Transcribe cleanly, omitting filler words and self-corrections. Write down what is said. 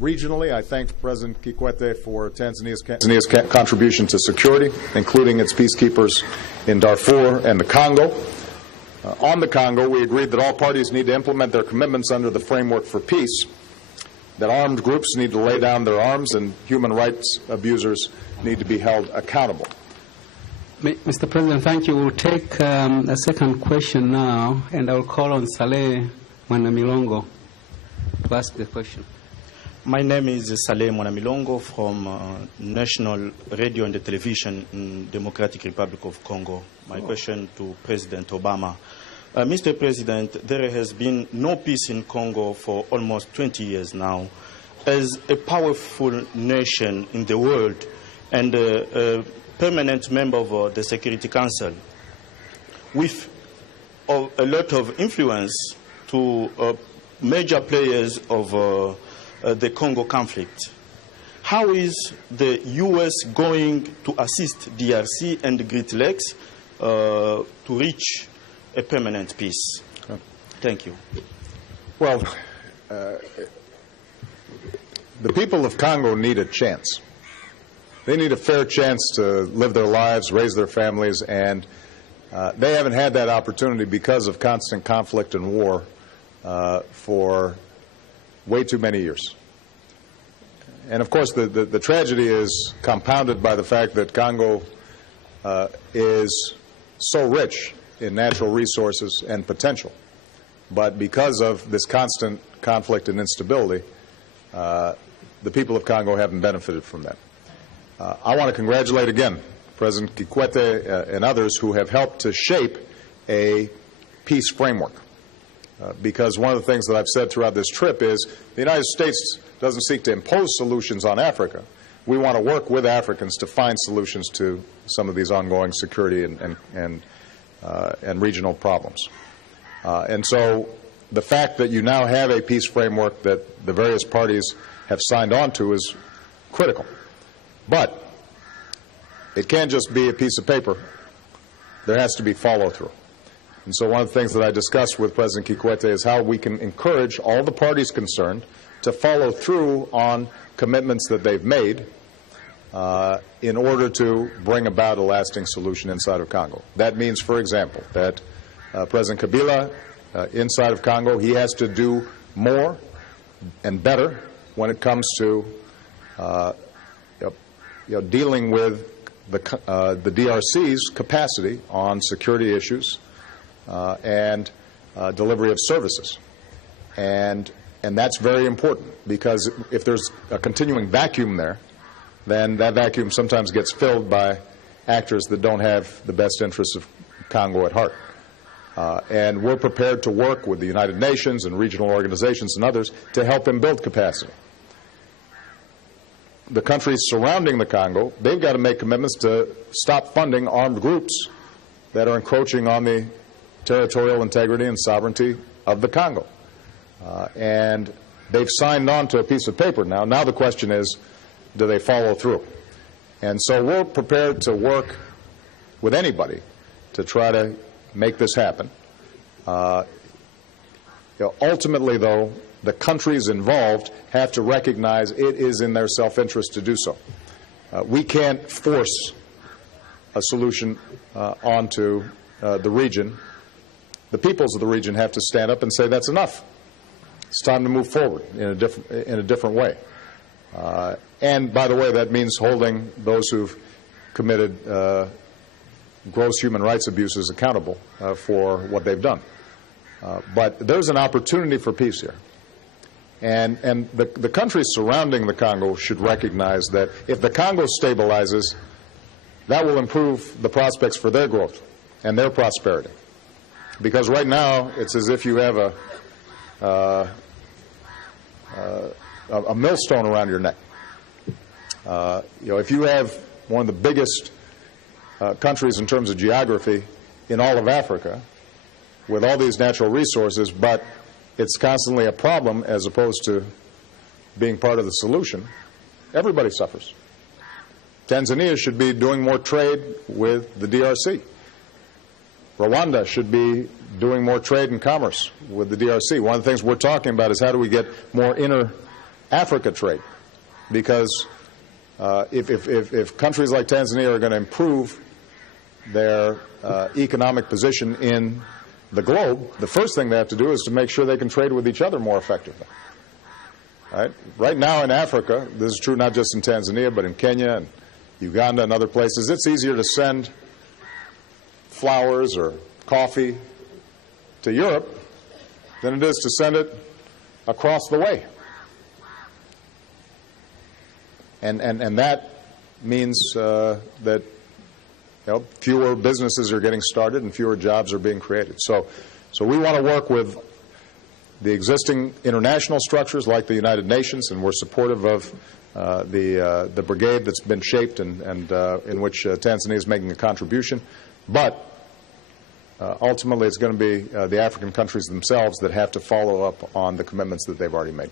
Regionally, I thank President Kikwete for Tanzania's contribution to security, including its peacekeepers in Darfur and the Congo. On the Congo, we agreed that all parties need to implement their commitments under the framework for peace, that armed groups need to lay down their arms, and human rights abusers need to be held accountable. Mr. President, thank you. We'll take a second question now, and I'll call on Saleh Mwanamilongo to ask the question. My name is Saleh Mwanamilongo from National Radio and Television in Democratic Republic of Congo. My question to President Obama. Mr. President, there has been no peace in Congo for almost 20 years now. As a powerful nation in the world and a permanent member of the Security Council, with a lot of influence to major players of the Congo conflict, how is the U.S. going to assist DRC and Great Lakes to reach a permanent peace? Thank you. Well, the people of Congo need a chance. They need a fair chance to live their lives, raise their families, and they haven't had that opportunity because of constant conflict and war for way too many years. And of course, the tragedy is compounded by the fact that Congo is so rich in natural resources and potential. But because of this constant conflict and instability, the people of Congo haven't benefited from that. I want to congratulate again President Kikwete and others who have helped to shape a peace framework. Because one of the things that I've said throughout this trip is the United States doesn't seek to impose solutions on Africa. We want to work with Africans to find solutions to some of these ongoing security and regional problems. And so the fact that you now have a peace framework that the various parties have signed on to is critical. But it can't just be a piece of paper. There has to be follow-through. And so one of the things that I discussed with President Kikwete is how we can encourage all the parties concerned to follow through on commitments that they've made in order to bring about a lasting solution inside of Congo. That means, for example, that President Kabila inside of Congo, he has to do more and better when it comes to dealing with the DRC's capacity on security issues and delivery of services. And that's very important, because if there's a continuing vacuum there, then that vacuum sometimes gets filled by actors that don't have the best interests of Congo at heart. And we're prepared to work with the United Nations and regional organizations and others to help them build capacity. The countries surrounding the Congo, they've got to make commitments to stop funding armed groups that are encroaching on the territorial integrity and sovereignty of the Congo. And they've signed on to a piece of paper now. Now the question is, do they follow through? And so we're prepared to work with anybody to try to make this happen. Ultimately, though, the countries involved have to recognize it is in their self-interest to do so. We can't force a solution onto the region. The peoples of the region have to stand up and say that's enough. It's time to move forward in a different way. And by the way, that means holding those who've committed gross human rights abuses accountable for what they've done. But there's an opportunity for peace here. And the countries surrounding the Congo should recognize that if the Congo stabilizes, that will improve the prospects for their growth and their prosperity. Because right now, it's as if you have a millstone around your neck. If you have one of the biggest countries in terms of geography in all of Africa, with all these natural resources, but it's constantly a problem as opposed to being part of the solution, everybody suffers. Tanzania should be doing more trade with the DRC. Rwanda should be doing more trade and commerce with the DRC. One of the things we're talking about is how do we get more Africa trade, because if countries like Tanzania are going to improve their economic position in the globe, the first thing they have to do is to make sure they can trade with each other more effectively. Right now in Africa, this is true not just in Tanzania, but in Kenya and Uganda and other places, it's easier to send flowers or coffee to Europe than it is to send it across the way. And that means that fewer businesses are getting started and fewer jobs are being created. So we want to work with the existing international structures like the United Nations, and we're supportive of the brigade that's been shaped and in which Tanzania is making a contribution. But ultimately it's going to be the African countries themselves that have to follow up on the commitments that they've already made.